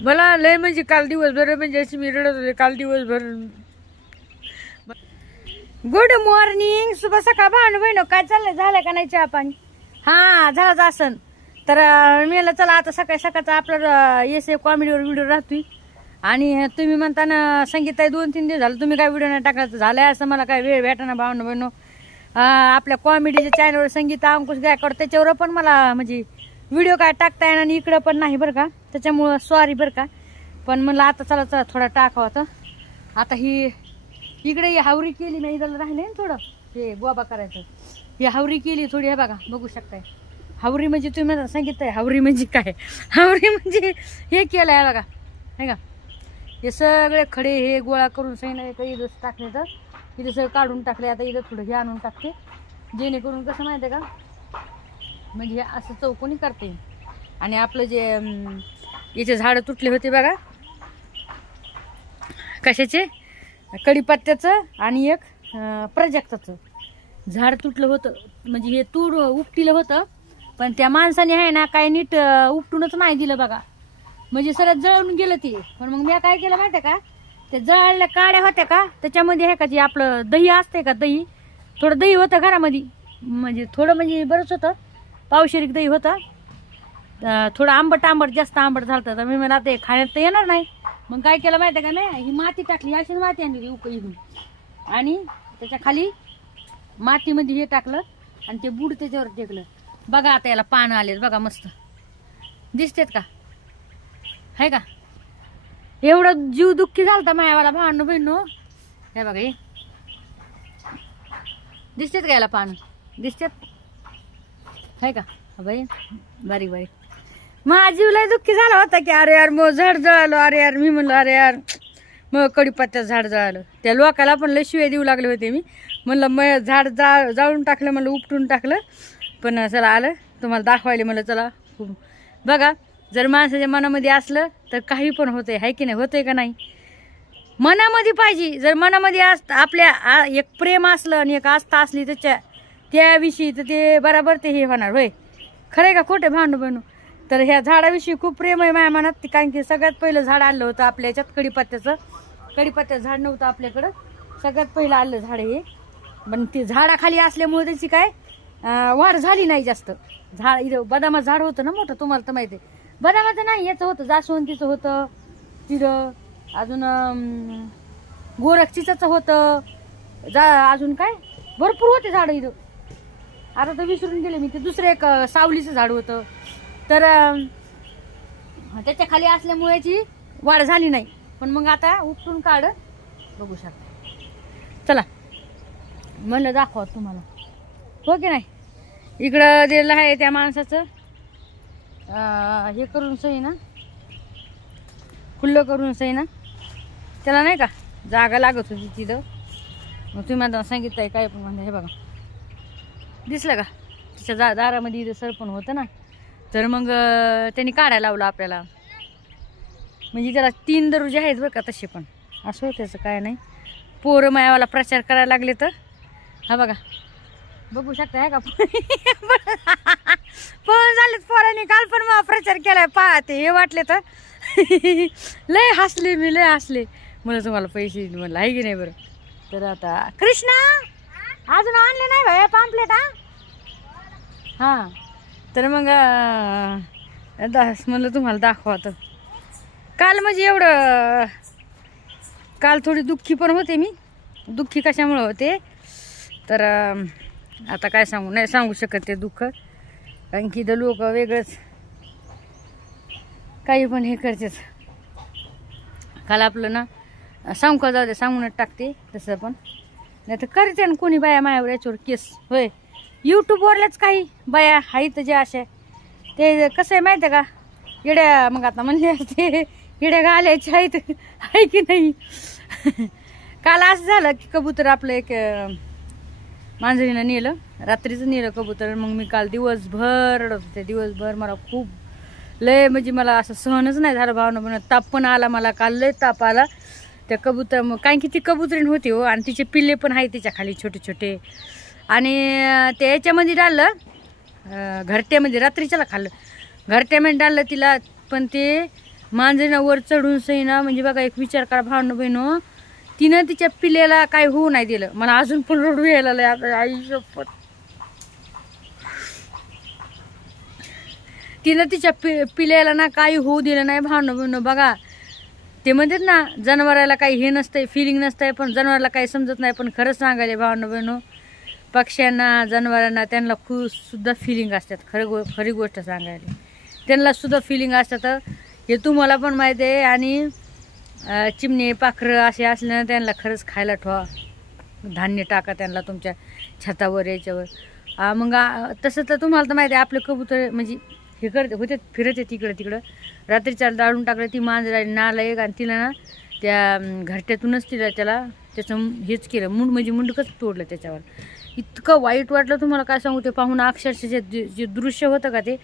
मला लय म्हणजे काल दिवसभर म्हणजे अशी मी रडत होते काल दिवसभर. गुड मॉर्निंग, शुभ सकाळ भावना बहिण. काय चाललंय, झालं का नाही चहा पाणी? हा झालाच असन. तर मी म्हणलं चला आता सकाळी सकाळचा आपला येस कॉमेडीवर व्हिडिओ राहतोय. आणि तुम्ही म्हणता ना संगीत आहे 2-3 दिवस झालं तुम्ही काय व्हिडिओ नाही टाकला. झालंय असं मला काय वेळ भेटा ना भावना बहिण. आपल्या कॉमेडीच्या चॅनलवर संगीत अंकुश गायकवाड त्याच्यावर पण मला म्हणजे व्हिडिओ काय टाकता येणार आणि इकडं पण नाही बरं का. त्याच्यामुळं सॉरी बरं का. पण म्हणलं आता चला चला थोडा टाकावा होता. आता ही इकडे हावरी केली मी, इथं राहिले ना थोडं हे गोबा करायचं. ही हावरी केली थोडी, हे बघा बघू शकताय. हावरी म्हणजे तुम्ही मला सांगितलंय हावरी म्हणजे काय. हावरी म्हणजे हे केलं आहे बघा, हे का. हे सगळे खडे हे गोळा करून सैन काही दिवस टाकले तर इथं सगळं काढून टाकले. आता इथं थोडं हे आणून टाकते जेणेकरून कसं माहिती आहे का, म्हणजे हे असं चौकोनी करते. आणि आपलं जे याचे झाडं तुटले होते बघा, कशाचे, कडीपत्त्याचं आणि एक प्राजक्ताचं झाड तुटलं होतं. म्हणजे हे तूर उपटिलं होतं पण त्या माणसाने आहे ना काय नीट उपटूनच नाही दिलं बघा. म्हणजे सरळ जळून गेलं ते. पण मग मी काय केलं माहिती आहे का, ते जळायला काड्या होत्या का त्याच्यामध्ये हे का जे आपलं दही असते का, दही थोडं दही होतं घरामध्ये. म्हणजे थोडं म्हणजे बरंच होतं, पावशेरीक दही होतं. थोडं आंबट आंबट जास्त आंबट झालं तर मी मला आता खाण्यात तर येणार नाही. मग काय केलं माहिती आहे का, मी ही माती टाकली, अशीच माती आणली उकळीतून आणि त्याच्या खाली मातीमध्ये हे टाकलं आणि ते बूड त्याच्यावर टेकलं. बघा आता याला पानं आलेत बघा, मस्त दिसतेत का, आहे का. एवढं जीव दुःखी झालता मायावाला भांडणं बहिणू. हे बघा हे दिसतेत का, याला पानं दिसतेत, आहे का बाई, बारीक बारीक. माझा जीव लय दुःखी झाला होता की अरे यार मग झाड जळालं. अरे यार मी म्हणलं अरे यार मग कडीपत्त्याचं झाड जळालं. त्या लोकाला पण लय शिव्या देऊ लागले होते मी. म्हणलं मग झाड जाळून टाकलं, म्हणलं उपटून टाकलं. पण चला आलं तुम्हाला दाखवायला. म्हणलं चला बघा, जर माणसाच्या मनामध्ये असलं तर काही पण होतंय, आहे की नाही, होतंय का नाही. मनामध्ये पाहिजे, जर मनामध्ये आपल्या एक प्रेम असलं आणि एक आस्था असली त्याविषयी तर ते बरोबर ते हे होणार. होय खरंय का खोटे भांडू बनू. तर ह्या झाडाविषयी खूप प्रेम आहे माझ्या मनात. कारण की सगळ्यात पहिलं झाड आलं होतं आपल्या याच्यात कडीपत्त्याचं. कडीपत्त्याचं झाड नव्हतं आपल्याकडं, सगळ्यात पहिलं आलं झाड हे. पण ते झाडाखाली असल्यामुळे त्याची काय वाढ झाली नाही जास्त. झाड इथं बदामाचं झाड होतं ना मोठं, तुम्हाला तर माहिती आहे. बदामाचं नाही याचं होतं, जास्वंदीचं होतं तिथं, अजून गोरक्षीचं होतं, अजून काय भरपूर होते झाडं इथं. आता तर विसरून गेले मी. ते दुसरं एक सावलीचं झाड होतं. तर त्याच्या खाली असल्यामुळे याची वाढ झाली नाही. पण मग आता उपटून काढ बघू शकता. चला म्हणलं दाखवा तुम्हाला, हो की नाही. इकडं दिलं आहे त्या माणसाचं हे करून सही ना, खुल्लं करून सही ना, त्याला नाही का जागा लागत होती तिथं. मग तुम्ही आता सांगितलंय काय पण म्हणजे हे बघा दिसलं का, त्याच्या दारामध्ये इथं सरपण होतं ना. तर मग त्यांनी काढायला लावलं आपल्याला. म्हणजे त्याला 3 दरवाजे आहेत बरं का तसे. पण असं त्याचं काय नाही. पोरं मायावाला प्रचार करायला लागले तर हा बघा बघू शकता, आहे का पळून झालेत पोरांनी. काल पण मग प्रचार केलाय पाहते हे वाटले तर लय हसले मी, लय हसले. मला तुम्हाला पैसे म्हणलं आहे की नाही बरं. तर आता कृष्णा अजून आणले नाही भाई पाम्पलेट. हा तर मग म्हणलं तुम्हाला दाखवा. तर काल म्हणजे एवढं काल थोडी दुःखी पण होते मी. दुःखी कशामुळे होते तर आता काय सांगू, नाही सांगू शकत ते दुःख. कारण की इथं लोक वेगळंच काही पण हे करतात. काल आपलं ना सांगू का, जाऊ दे सांगूनच टाकते तसं. पण नाही तर करते ना कोणी बाया मायावर याच्यावर केस. होय यूट्यूबवरल्याच काही बाया आहेत जे अशा, ते कसं आहे माहिती आहे का, येड्या मग आता म्हणजे ते येड्या घालायचे आहेत आहे की नाही. काल असं झालं की कबूतर आपलं एक मांजरीनं नेलं, रात्रीचं नेलं कबूतर. मग मी काल दिवसभर रडत होते. दिवसभर मला खूप लय म्हणजे मला असं सहनच नाही झालं भावना. पण ताप पण आला मला काल, लय ताप आला त्या कबूतर. मग कारण की ती कबुतरीण होती हो, आणि तिचे पिल्ले पण आहे तिच्या खाली छोटे छोटे. आणि ते याच्यामध्ये डाललं घरट्यामध्ये, रात्रीच्याला खाल्लं घरट्यामध्ये डाललं तिला. पण ते मांजरीनं वर चढून सही ना, म्हणजे बघा एक विचार करा भावना बहिणो, तिनं तिच्या पिलेला काय होऊ नाही दिलं. मला अजून पण रडू यायला लागलंय आता, आई शपथ. तिनं तिच्या पिलेला ना काही होऊ दिलं नाही भावना बहिणो. बघा ते म्हणतात ना जनावराला काही हे नसतंय, फिलिंग नसतंय, पण जनावराला काही समजत नाही. पण खरंच सांगायला भावना बहिणो, पक्ष्यांना जनावरांना त्यांना खूप सुद्धा फिलिंग असतात. खरी गोष्ट सांगायला त्यांना सुद्धा फिलिंग असतात, हे तुम्हाला पण माहिती आहे. आणि चिमणे पाखरं असे असले ना त्यांना खरंच खायला ठेवा, धान्य टाका त्यांना तुमच्या छतावर याच्यावर. मग तसं तर तुम्हाला तर माहिती आहे आपले कबूतर म्हणजे हे करते होते, फिरते तिकडं रात्रीच्या दाळून टाकलं. ती मांजर नालायक, आणि तिला ना त्या घरट्यातूनच त्याला त्याचं हेच केलं, म्हणजे मुंडकच तोडलं त्याच्यावर. इतकं वाईट वाटलं तुम्हाला काय सांगू. ते पाहून अक्षरशः जे दृश्य होतं का ते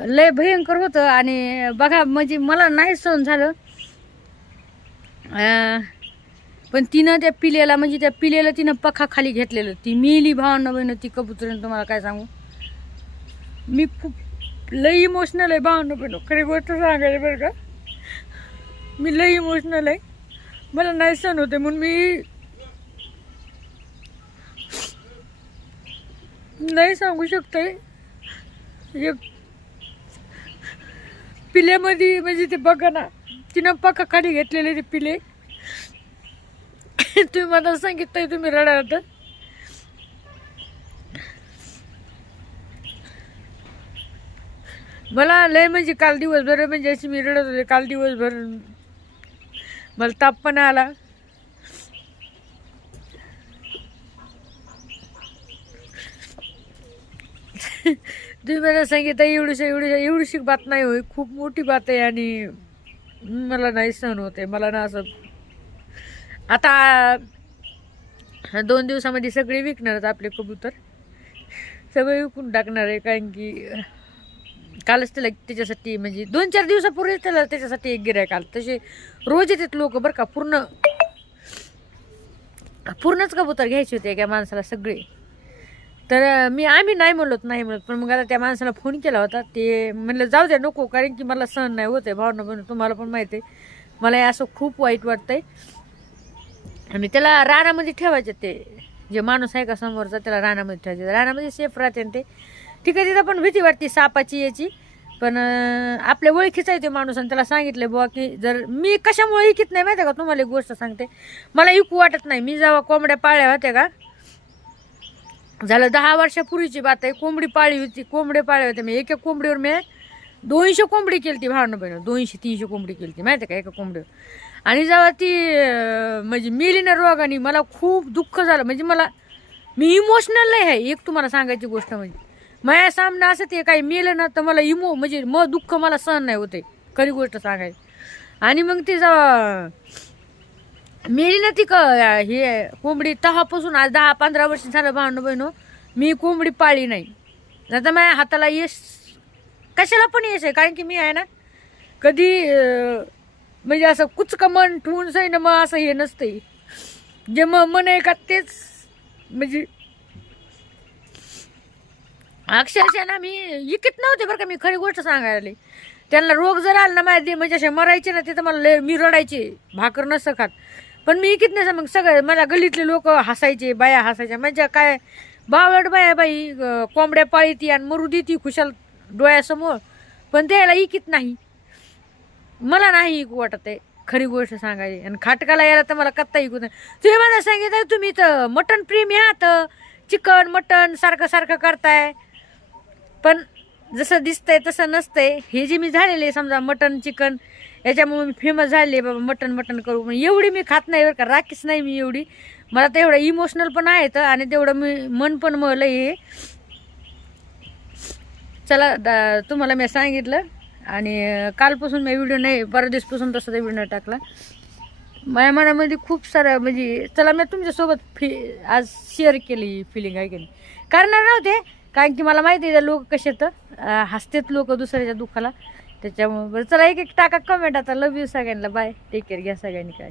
लय भयंकर होतं. आणि बघा म्हणजे मला नाही सहन झालं. पण तिनं त्या पिलेला म्हणजे त्या पिलेला तिनं पखा खाली घेतलेलं, ती मेली भावना बहिण ती कबुतरीनं. तुम्हाला काय सांगू, मी खूप लई इमोशनल आहे भावना बहिण, खरी गोष्ट सांगायला बरं का. मी लई इमोशनल आहे, मला नाही सहन होते म्हणून मी नाही सांगू शकते. एक पिल्यामध्ये म्हणजे ते बघा ना, तिनं पक्का खाली घेतलेले ते पिले. तुम्ही मला सांगितलंय तुम्ही रडाल तर. मला लय म्हणजे काल दिवसभर म्हणजे अशी मी रडत होते काल दिवसभर. मला ताप पण आला. तुम्ही मला सांगितलं एवढीशी बात नाही होय, खूप मोठी बात आहे. आणि मला नाही सहन होते. मला ना असं आता 2 दिवसामध्ये सगळे विकणार आहेत आपले कबूतर, सगळे विकून टाकणार आहे. कारण की कालच त्याला त्याच्यासाठी म्हणजे 2-4 दिवसापूर्वी त्याला त्याच्यासाठी एक गिऱ्हाईक आलं. तसे रोज येतात लोक बरं का. पूर्णच कबूतर घ्यायचे होते एका माणसाला सगळे. तर आम्ही नाही म्हणत. पण मग आता त्या माणसाला फोन केला होता. ते म्हणलं जाऊ द्या नको, कारण की मला सहन नाही होते भावना बहिण. तुम्हाला पण माहिती आहे मला असं खूप वाईट वाटतंय. आणि त्याला रानामध्ये ठेवायचे, ते जे माणूस आहे का समोरचा त्याला रानामध्ये ठेवायचे, रानामध्ये सेफ राहते ते. ठीक आहे, तिथं पण भीती वाटते सापाची याची. पण आपल्या ओळखीचा आहे ते माणूस, आणि त्याला सांगितलं बुवा की जर मी कशामुळे इकीत नाही माहिती का, तुम्हाला एक गोष्ट सांगते. मला इकू वाटत नाही. मी जेव्हा कोंबड्या पाळल्या होत्या का, झालं 10 वर्षापूर्वीची बात आहे. कोंबडी पाळली होते मी. एका कोंबडीवर मी 200 कोंबडी केली ती भावना बहिण, 200-300 कोंबडी केली ती माहिती का एका कोंबडीवर. आणि जेव्हा ती म्हणजे मेली ना रोगाने, मला खूप दुःख झालं. म्हणजे मी इमोशनल नाही आहे. एक तुम्हाला सांगायची गोष्ट म्हणजे माझ्या सामने असं ते काही मेलं ना तर मला म्हणजे दुःख मला सहन नाही होते, खरी गोष्ट सांगायची. आणि मग ती जेव्हा मेली ना ती हे कोंबडी, तेव्हापासून आज 10-15 वर्ष झालं भावना बहिण मी कोंबडी पाळली नाही. आता माझ्या हाताला यश कशाला पण यश आहे, कारण की मी आहे ना कधी म्हणजे असं कुचकं मन ठेवून सही ना मग असं हे नसतंय. जे मन आहे का तेच म्हणजे अक्षरशः ना मी इकत नव्हते बरं का. मी खरी गोष्ट सांगायला, त्यांना रोग जर आला ना माझे म्हणजे असे मरायचे ना तिथं मला मी रडायचे, भाकर नसतं खात. पण मी इकीत नाही. मग सगळे मला गल्लीतले लोक हसायचे, बाया हसायच्या. म्हणजे काय बावड बाई कोंबड्या पाळी ती आणि मरू देती खुशाल डोळ्यासमोर, पण त्याला इकीत नाही. मला नाही इकू वाटत आहे खरी गोष्ट सांगायची. आणि खाटकाला यायला तर मला कत्ता इकू नाही. तुम्ही मला सांगितलं तुम्ही तर मटण प्रेमी आहात, चिकन मटण सारखं करताय, पण जसं दिसतंय तसं नसतंय. हे जे मी झालेले समजा मटण चिकन याच्यामुळे मी फेमस झाले बाबा, मटण करू. पण एवढी मी खात नाही बरं का, राखीच नाही मी एवढी. मला तर एवढं इमोशनल पण आहे तर, आणि तेवढं मी मन पण मला हे चला तुम्हाला मी सांगितलं. आणि कालपासून मी व्हिडिओ नाही, परवा दिवसपासून तसं व्हिडिओ नाही टाकला. माझ्या मनामध्ये खूप सारं म्हणजे चला मी तुमच्यासोबत आज शेअर केली फिलिंग आहे की नाही. करणार नव्हते, कारण की मला माहिती आहे लोक कसे तर हसतेत लोक दुसऱ्याच्या दुःखाला. त्याच्यामुळे बरं चला एक टाका कमेंट. आता लव्ह यू सगळ्यांना, बाय, टेक केअर, घ्या सगळ्यांनी काय.